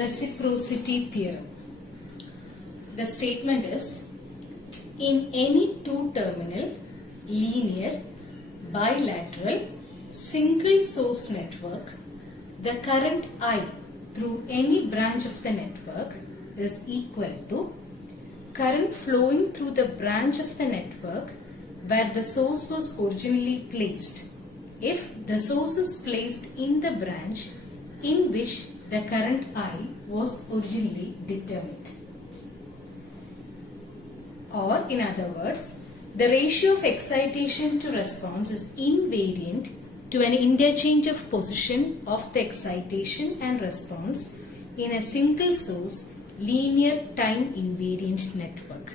reciprocity theorem. The statement is, in any two-terminal, linear, bilateral, single source network, the current I through any branch of the network is equal to current flowing through the branch of the network where the source was originally placed, if the source is placed in the branch in which the current I was originally determined. Or in other words, the ratio of excitation to response is invariant to an interchange of position of the excitation and response in a single source linear time invariant network.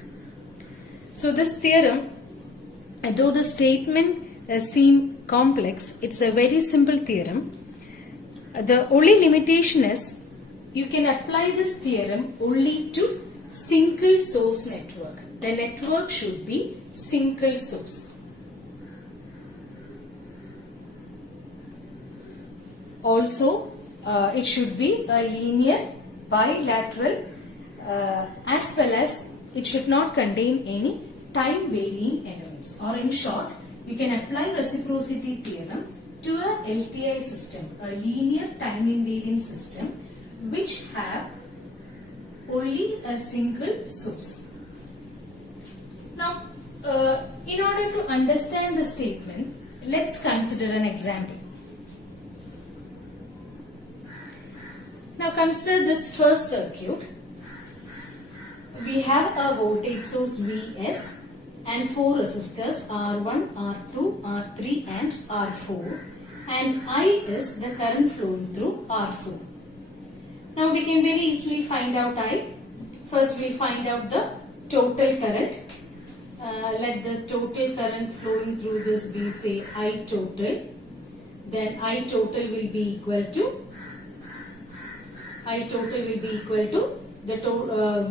So this theorem, though the statement seem complex, it's a very simple theorem. The only limitation is you can apply this theorem only to single source network. The network should be single source. Also, it should be a linear, bilateral, as well as it should not contain any time varying elements. Or in short, you can apply reciprocity theorem to a LTI system, a linear time invariant system, which have only a single source. Now, in order to understand the statement, let's consider an example. Now consider this first circuit. We have a voltage source Vs and 4 resistors R1, R2, R3 and R4, and I is the current flowing through R4. Now we can very easily find out I. First we will find out the total current. Let the total current flowing through this be, say, I total. Then I total will be equal to the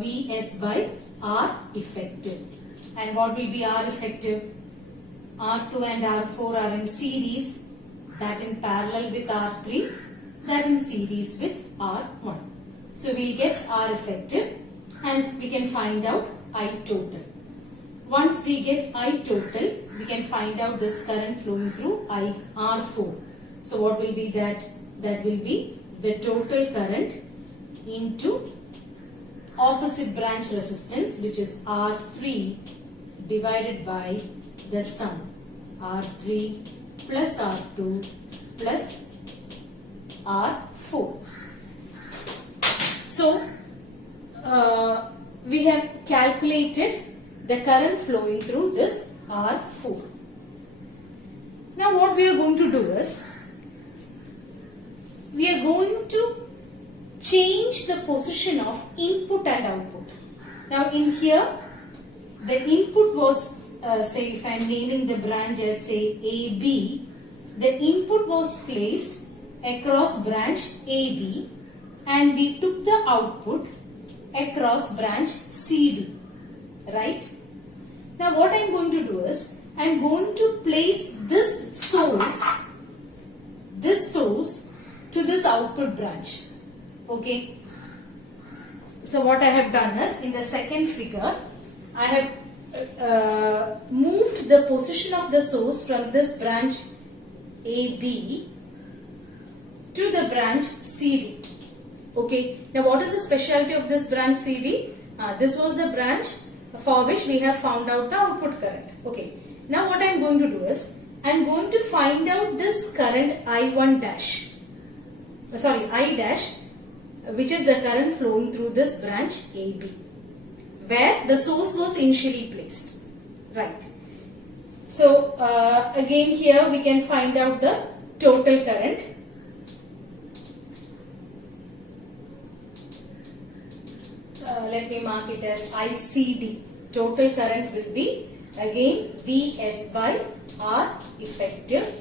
Vs by R effective. And what will be R effective? R2 and R4 are in series, that in parallel with R3, that in series with R1. So we will get R effective and we can find out I total. Once we get I total, we can find out this current flowing through R4. So what will be that? That will be the total current into opposite branch resistance, which is R3 divided by the sum R3 plus R2 plus R4. So we have calculated the current flowing through this R4. Now what we are going to do is, we are going to change the position of input and output. Now in here, the input was, say if I am naming the branch as say AB, the input was placed across branch AB and we took the output across branch CD. Right? Now what I am going to do is, I am going to place this source to this output branch. Okay. So what I have done is, in the second figure, I have moved the position of the source from this branch AB to the branch CD. Okay. Now what is the specialty of this branch CD? This was the branch for which we have found out the output current. Okay. Now what I am going to do is, I am going to find out this current I1 dash. I dash, which is the current flowing through this branch AB, where the source was initially placed. Right. So again here we can find out the total current. Let me mark it as ICD. Total current will be again Vs by R effective.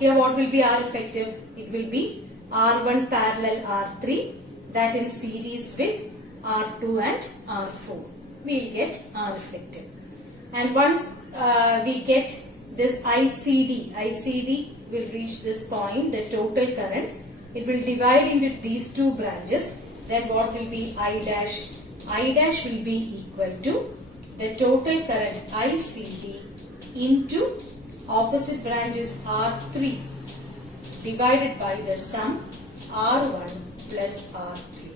Here what will be R effective? It will be R1 parallel R3, that in series with R2 and R4. We will get R effective. And once we get this ICD will reach this point, the total current. It will divide into these two branches then what will be I dash? I dash will be equal to the total current ICD into opposite branch is R3 divided by the sum R1 plus R3.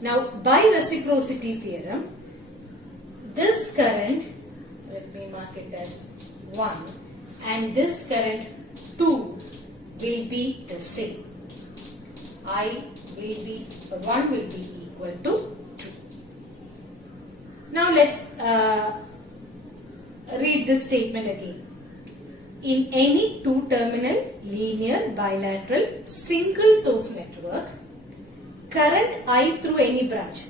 Now by reciprocity theorem, this current, let me mark it as 1, and this current 2 will be the same. I will be, 1 will be equal to 2. Now let's read this statement again. In any two-terminal linear bilateral single source network, current I through any branch,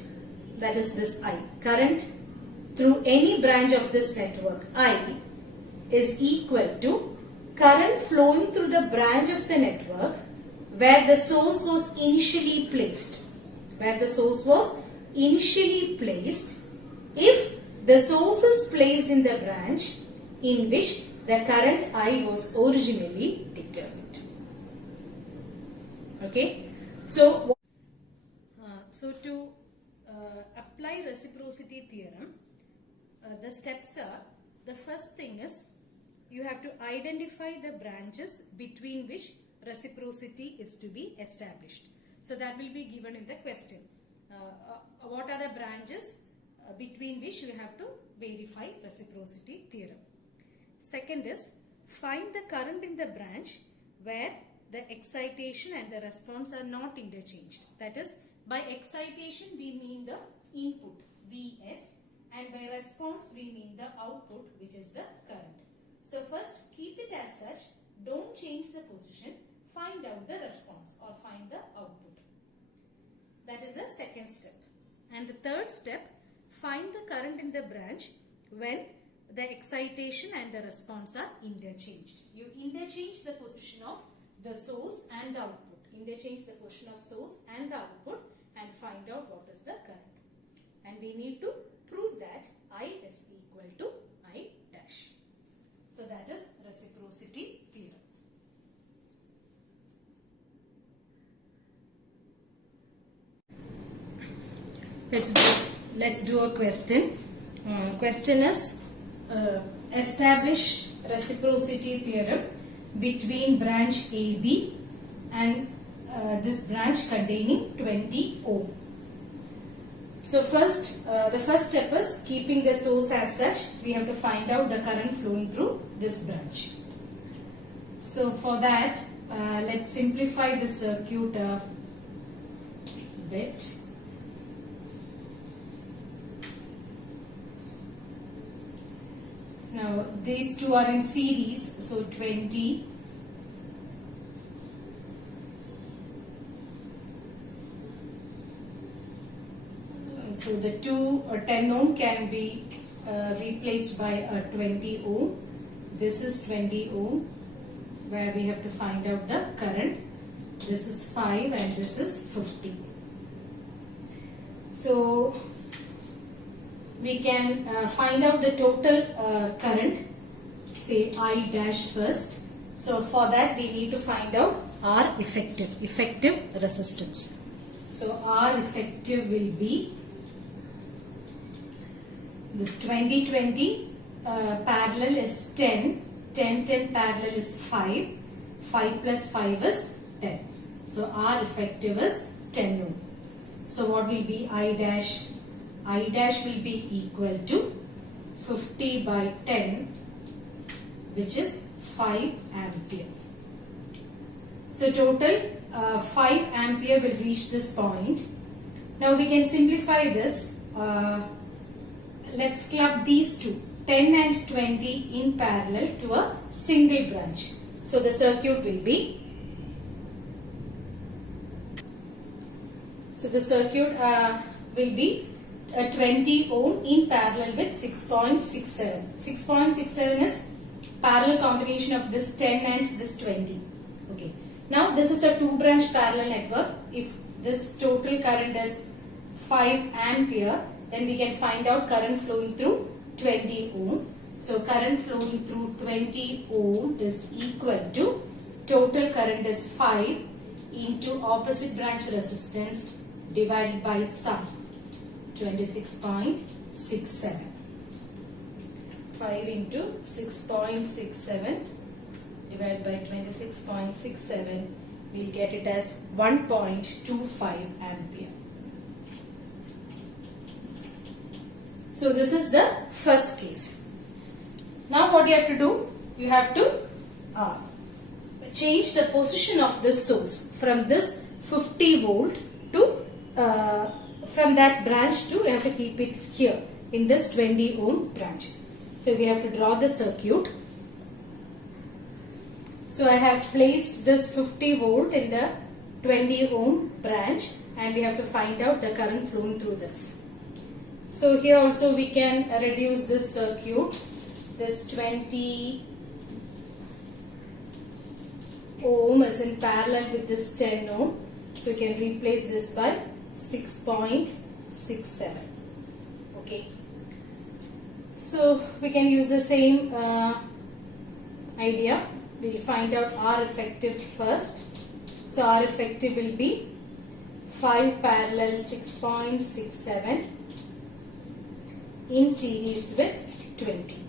that is this I, current through any branch of this network I is equal to current flowing through the branch of the network where the source was initially placed. Where the source was initially placed if the source is placed in the branch in which the current I was originally determined. Okay. So to apply reciprocity theorem, the steps are, the first thing is you have to identify the branches between which reciprocity is to be established. So that will be given in the question. What are the branches between which you have to verify reciprocity theorem? Second is, find the current in the branch where the excitation and the response are not interchanged. That is, by excitation we mean the input Vs, and by response we mean the output, which is the current. So first keep it as such, don't change the position, find out the response or find the output. That is the second step. And the third step, find the current in the branch when the excitation and the response are interchanged. You interchange the position of the source and the output. Interchange the position of source and the output and find out what is the current. And we need to prove that I is equal to I dash. So that is reciprocity theorem. Let's do a question. Question is, establish reciprocity theorem between branch AB and this branch containing 20 ohm. So first, the first step is keeping the source as such. We have to find out the current flowing through this branch. So for that, let's simplify the circuit a bit. Now these two are in series, so 20. So the 10 ohm can be replaced by a 20 ohm. This is 20 ohm where we have to find out the current. This is 5 and this is 50. So we can find out the total current, say I dash first. So for that we need to find out R effective resistance. So R effective will be this 20 parallel is 10, 10 parallel is 5, 5 plus 5 is 10. So R effective is 10 ohm. So what will be I dash? I dash will be equal to 50 by 10, which is 5 ampere. So total 5 ampere will reach this point. Now we can simplify this. Let's club these two, 10 and 20 in parallel to a single branch. So the circuit will be, a 20 ohm in parallel with 6.67. 6.67 is parallel combination of this 10 and this 20. Okay. Now this is a two branch parallel network. If this total current is 5 ampere, then we can find out current flowing through 20 ohm. So current flowing through 20 ohm is equal to total current is 5 into opposite branch resistance divided by sum, 26.67. 5 into 6.67 divided by 26.67, we'll get it as 1.25 ampere. So this is the first case. Now what you have to do? You have to change the position of the source from this 50 volt to from that branch to, you have to keep it here in this 20 ohm branch. So we have to draw the circuit. So I have placed this 50 volt in the 20 ohm branch, and we have to find out the current flowing through this. So here also we can reduce this circuit. This 20 ohm is in parallel with this 10 ohm. So you can replace this by 6.67. Okay. So we can use the same idea. We will find out R effective first. So R effective will be 5 parallel 6.67 in series with 20,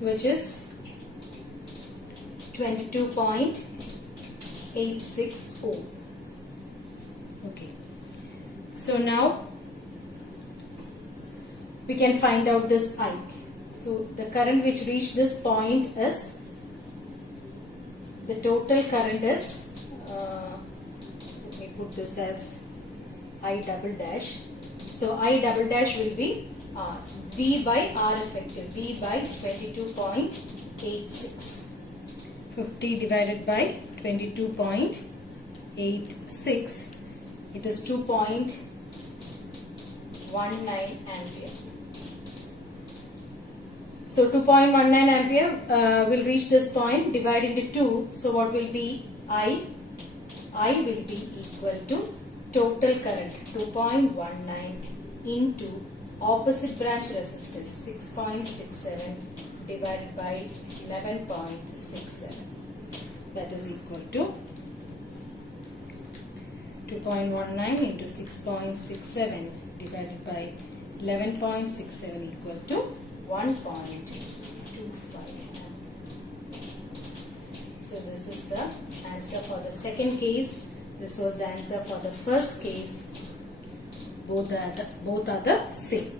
which is 22.86 ohm. Okay. So now we can find out this I. So the current which reached this point is, the total current is, let me put this as I double dash. So I double dash will be V by R effective, V by 22.86. 50 divided by 22.86, it is 2.19 ampere. So 2.19 ampere will reach this point, divide into 2. So what will be I? I will be equal to total current 2.19 into opposite branch resistance 6.67 divided by 11.67. That is equal to 2.19 into 6.67 divided by 11.67 equal to 1.25. So this is the answer for the second case. This was the answer for the first case. Both are the same.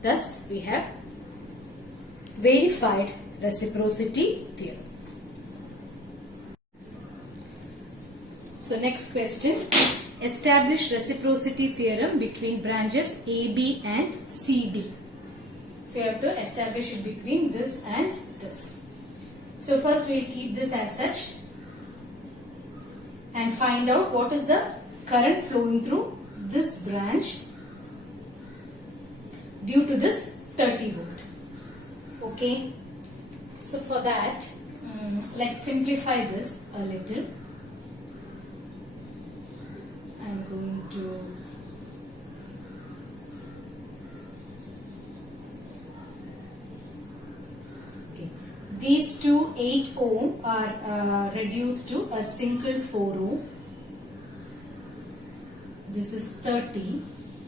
Thus we have verified reciprocity theorem. So next question. Establish reciprocity theorem between branches AB and CD. So you have to establish it between this and this. So first we will keep this as such and find out what is the current flowing through this branch due to this 30 volt. Okay. So for that, let's simplify this a little. I'm going to these two 8 ohm are reduced to a single 4 ohm. This is 30,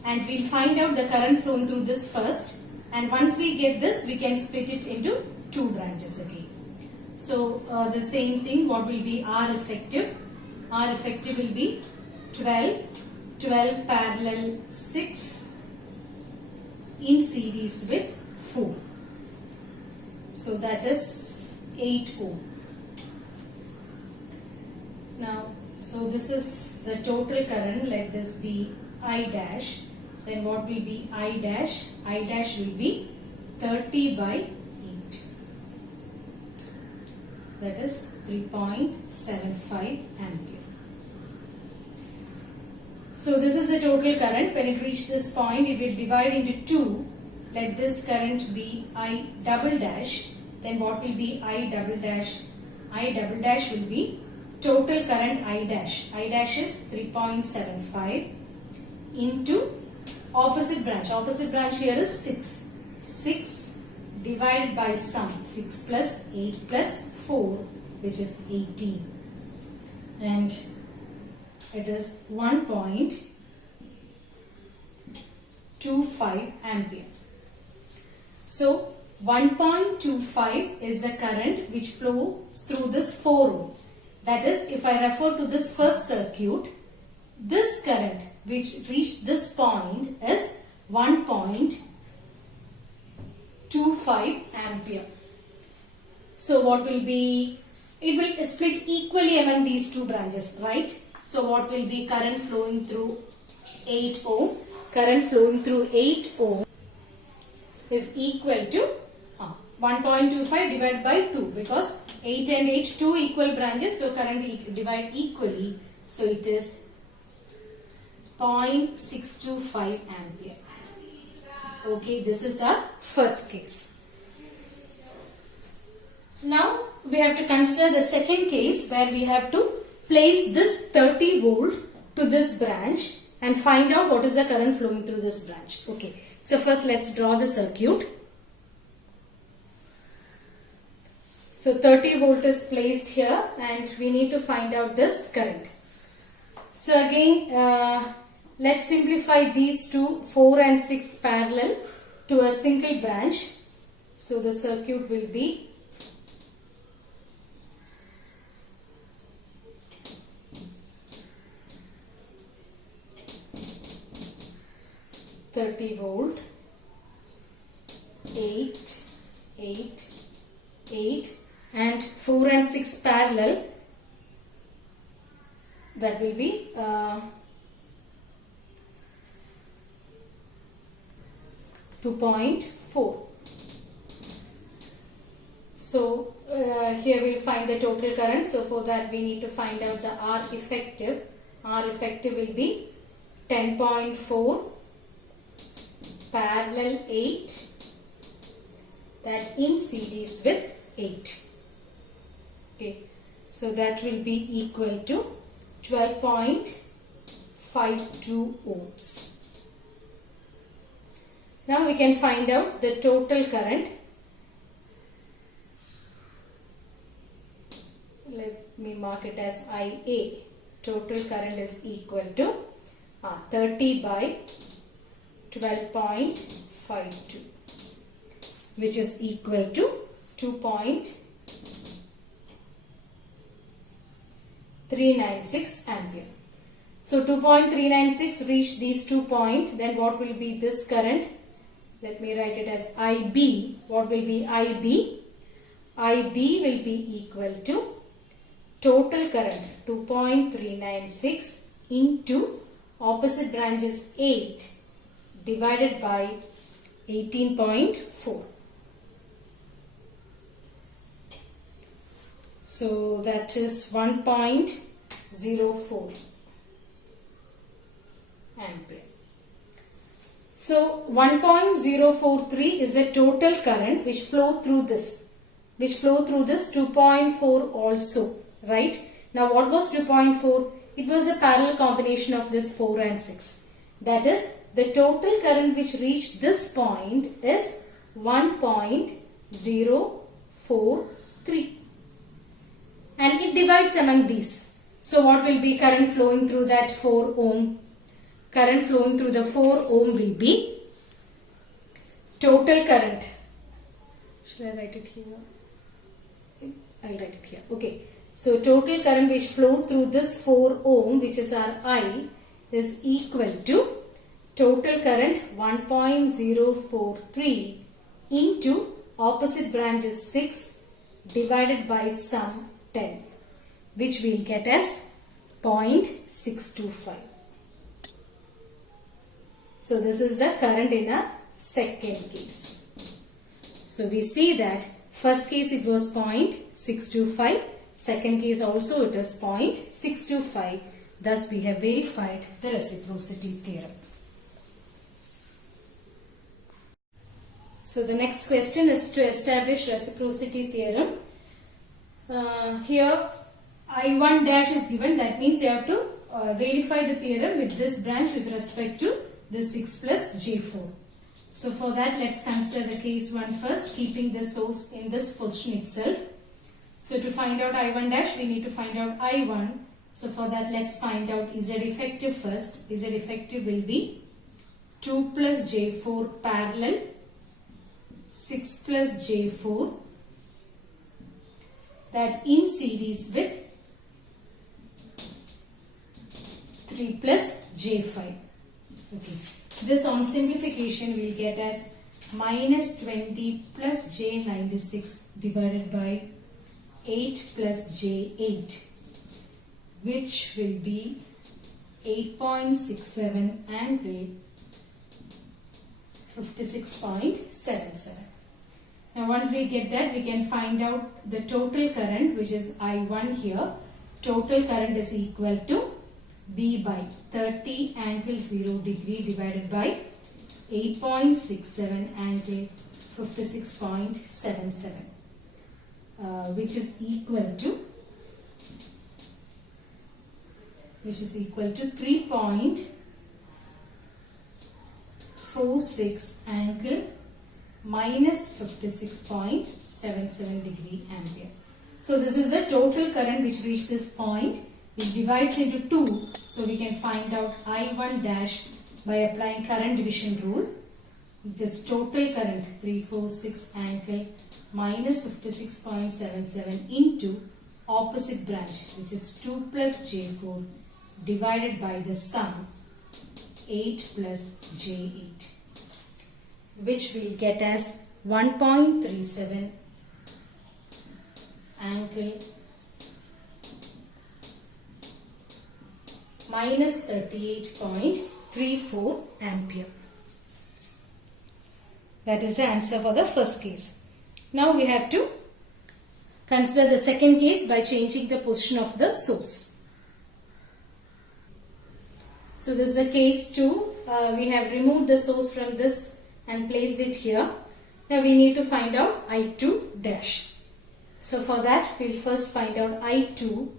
and we'll find out the current flowing through this first, and once we get this we can split it into 2 branches again. So the same thing, what will be R effective? R effective will be 12 parallel 6 in series with 4. So that is 8 ohm. Now, so this is the total current. Let this be I dash. Then what will be I dash? I dash will be 30 by 8. That is 3.75 ampere. So this is the total current. When it reaches this point, it will divide into 2. Let this current be I double dash. Then what will be I double dash? I double dash will be total current I dash. I dash is 3.75 into opposite branch. Opposite branch here is 6. 6 divided by sum. 6 plus 8 plus 4, which is 18. and it is 1.25 ampere. So 1.25 is the current which flows through this 4 ohm. That is, if I refer to this first circuit, this current which reached this point is 1.25 ampere. So what will be, it will split equally among these two branches, right? So what will be current flowing through 8 ohm? Current flowing through 8 ohm is equal to 1.25 divided by 2, because 8 and 8, 2 equal branches, so current divide equally, so it is 0.625 ampere. Okay, this is our first case. Now we have to consider the second case where we have to place this 30 volt to this branch and find out what is the current flowing through this branch. Okay, so first let's draw the circuit. So 30 volt is placed here and we need to find out this current. So again, let's simplify these two, 4 and 6 parallel to a single branch. So the circuit will be 30 volt, 8, 8, 8 and 4 and 6 parallel, that will be 2.4. So here we will find the total current. So for that we need to find out the R effective. R effective will be 10.4 parallel 8, that in series with 8. Okay, so that will be equal to 12.52 ohms. Now we can find out the total current. Let me mark it as IA. Total current is equal to 30 by 12.52, which is equal to 2.396 ampere. So 2.396 reach these 2 points, then what will be this current? Let me write it as IB. What will be IB? IB will be equal to total current 2.396 into opposite branch is 8 divided by 18.4. So that is 1.04 ampere. So 1.043 is the total current which flow through this, 2.4 also, right? Now what was 2.4? It was a parallel combination of this 4 and 6. That is, the total current which reached this point is 1.043. And it divides among these. So what will be current flowing through that 4 ohm? Current flowing through the 4 ohm will be total current. Should I write it here? I'll write it here. Okay. So total current which flow through this 4 ohm, which is our I, is equal to total current 1.043 into opposite branch is 6 divided by sum 10, which we'll get as 0.625. So this is the current in a second case. So we see that first case it was 0.625, second case also it is 0.625. Thus we have verified the reciprocity theorem. So the next question is to establish reciprocity theorem. Here I1 dash is given, that means you have to verify the theorem with this branch with respect to this 6 plus J4. So for that let's consider the case 1 first, keeping the source in this position itself. So to find out I1 dash we need to find out I1 So for that, let's find out Z effective first. Z effective will be 2 plus J4 parallel 6 plus J4, that in series with 3 plus J5. Okay. This on simplification will get as minus 20 plus J96 divided by 8 plus J8, which will be 8.67 angle 56.77. Now once we get that, we can find out the total current, which is I1 here. Total current is equal to V by 30 angle 0 degree divided by 8.67 angle 56.77, which is equal to 3.46 angle minus 56.77 degree ampere. So this is the total current which reached this point, which divides into 2. So we can find out I1 dash by applying current division rule. Just total current 346 angle minus 56.77 into opposite branch, which is 2 plus J4 divided by the sum 8 plus J8, which will get as 1.37 angle minus 38.34 ampere. That is the answer for the first case. Now we have to consider the second case by changing the position of the source. So this is the case 2. We have removed the source from this and placed it here. Now we need to find out I2 dash. So for that, we will first find out I2.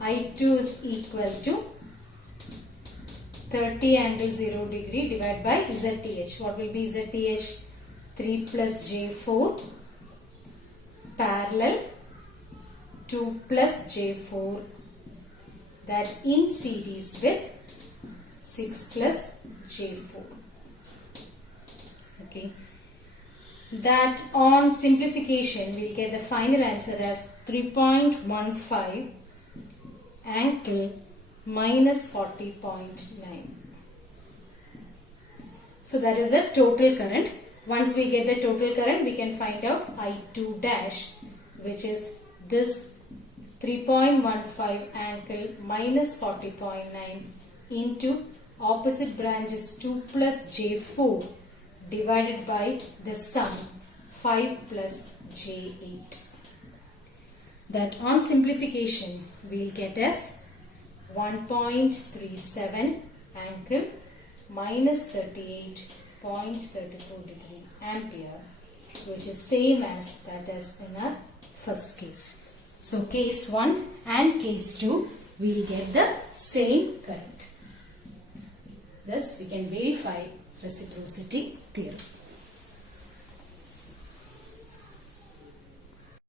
I2 is equal to 30 angle 0 degree divided by ZTH. What will be ZTH? 3 plus J4 parallel 2 plus J4, that in series with 6 plus J4. Okay. That on simplification, we will get the final answer as 3.15 angle minus 40.9. So that is the total current. Once we get the total current, we can find out I2 dash, which is this 3.15 angle minus 40.9 into opposite branch is 2 plus J4 divided by the sum 5 plus J8. That on simplification, we will get as 1.37 angle minus 38.34 degree ampere, which is same as that as in our first case. So case 1 and case 2, we will get the same current. Thus we can verify reciprocity theorem.